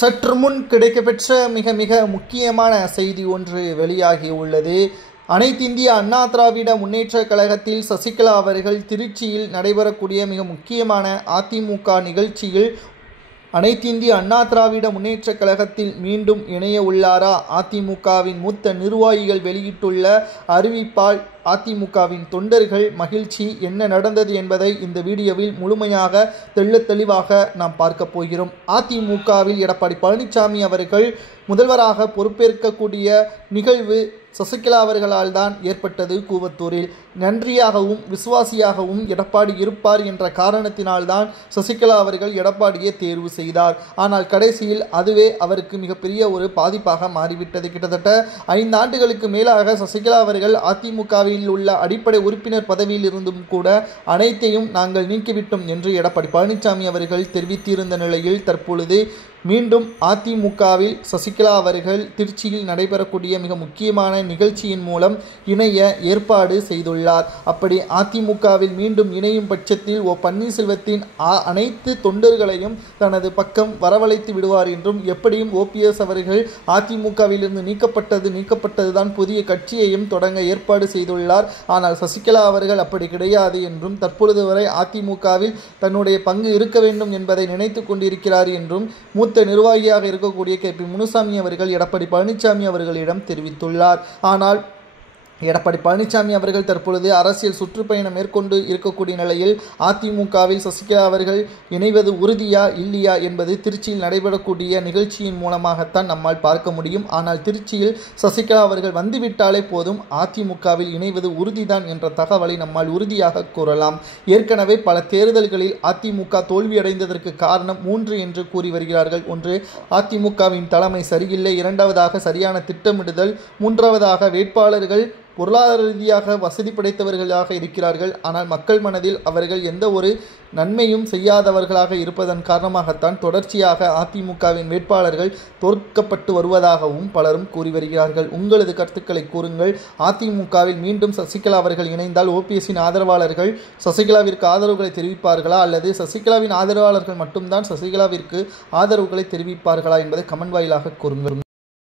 சற்று முன் கிடைக்கப்பெற்ற மிக மிக முக்கியமான செய்தி ஒன்று வெளியாகியுள்ளது. அனைத்திந்திய அண்ணா திராவிட முன்னேற்றக் கழகத்தில் சசிகலா அவர்கள் திருச்சியில் நடைபெறக்கூடிய மிக முக்கியமான அதிமுக நிகழ்ச்சியில் அனைத்திந்திய அண்ணா திராவிட முன்னேற்றக் கழகத்தில் மீண்டும் இணைய உள்ளாரா? அதிமுகவின் மூத்த நிர்வாகிகள் வெளியிட்டுள்ள அறிவிப்பால் அதிமுகவின் தொண்டர்கள் மகிழ்ச்சி. என்ன நடந்தது என்பதை இந்த வீடியோவில் முழுமையாக தெளிவாக நாம் பார்க்க போகிறோம். அதிமுகவில் எடப்பாடி பழனிசாமி அவர்கள் முதல்வராக பொறுப்பேற்கக்கூடிய நிகழ்வு சசிகலா அவர்களால் தான் ஏற்பட்டது. கூவத்தூரில் நன்றியாகவும் விசுவாசியாகவும் எடப்பாடி இருப்பார் என்ற காரணத்தினால்தான் சசிகலா அவர்கள் எடப்பாடியை தேர்வு செய்தார். ஆனால் கடைசியில் அதுவே அவருக்கு மிகப்பெரிய ஒரு பாதிப்பாக மாறிவிட்டது. கிட்டத்தட்ட 5 ஆண்டுகளுக்கு மேலாக சசிகலா அவர்கள் அதிமுகவில் உள்ள அடிப்படை உறுப்பினர் பதவியில் இருந்தும் கூட அனைத்தையும் நாங்கள் நீக்கிவிட்டோம் என்று எடப்பாடி பழனிசாமி அவர்கள் தெரிவித்திருந்த நிலையில் தற்பொழுது மீண்டும் அதிமுகவில் சசிகலா அவர்கள் திருச்சியில் நடைபெறக்கூடிய மிக முக்கியமான நிகழ்ச்சியின் மூலம் இணைய ஏற்பாடு செய்துள்ளார். அப்படி அதிமுகவில் மீண்டும் இணையும் பட்சத்தில் பன்னீர்செல்வத்தின் அனைத்து தொண்டர்களையும் தனது பக்கம் வரவழைத்து விடுவார் என்றும், எப்படியும் ஓபிஎஸ் அவர்கள் அதிமுகவிலிருந்து நீக்கப்பட்டதுதான் புதிய கட்சியையும் தொடங்க ஏற்பாடு செய்துள்ளார். ஆனால் சசிகலா அவர்கள் அப்படி கிடையாது என்றும், தற்பொழுது வரை அதிமுகவில் தன்னுடைய பங்கு இருக்க வேண்டும் என்பதை நினைத்து கொண்டிருக்கிறார் என்றும் மூத்த நிர்வாகியாக இருக்கக்கூடிய KP முனுசாமி அவர்கள் எடப்பாடி பழனிசாமி அவர்களிடம் தெரிவித்துள்ளார். ஆனால் எடப்பாடி பழனிசாமி அவர்கள் தற்பொழுது அரசியல் சுற்றுப்பயணம் மேற்கொண்டு இருக்கக்கூடிய நிலையில் அதிமுகவில் சசிகலா அவர்கள் இணைவது உறுதியா இல்லையா என்பது திருச்சியில் நடைபெறக்கூடிய நிகழ்ச்சியின் மூலமாகத்தான் நம்மால் பார்க்க முடியும். ஆனால் திருச்சியில் சசிகலா அவர்கள் வந்துவிட்டாலே போதும், அதிமுகவில் இணைவது உறுதிதான் என்ற தகவலை நம்மால் உறுதியாக கூறலாம். ஏற்கனவே பல தேர்தல்களில் அதிமுக தோல்வியடைந்ததற்கு காரணம் 3 என்று கூறி வருகிறார்கள். ஒன்று, அதிமுகவின் தலைமை சரியில்லை. இரண்டாவதாக சரியான திட்டமிடுதல். மூன்றாவதாக வேட்பாளர்கள் பொருளாதார ரீதியாக வசதி படைத்தவர்களாக இருக்கிறார்கள். ஆனால் மக்கள் மனதில் அவர்கள் எந்த ஒரு நன்மையும் செய்யாதவர்களாக இருப்பதன் காரணமாகத்தான் தொடர்ச்சியாக அதிமுகவின் வேட்பாளர்கள் தோற்கப்பட்டு வருவதாகவும் பலரும் கூறி வருகிறார்கள். உங்களது கருத்துக்களை கூறுங்கள். அதிமுகவில் மீண்டும் சசிகலா அவர்கள் இணைந்தால் ஓபிஎஸ்ஸின் ஆதரவாளர்கள் சசிகலாவிற்கு ஆதரவுகளை தெரிவிப்பார்களா, அல்லது சசிகலாவின் ஆதரவாளர்கள் மட்டும்தான் சசிகலாவிற்கு ஆதரவுகளை தெரிவிப்பார்களா என்பதை கமெண்ட் வாயிலாக கூறுங்கள்.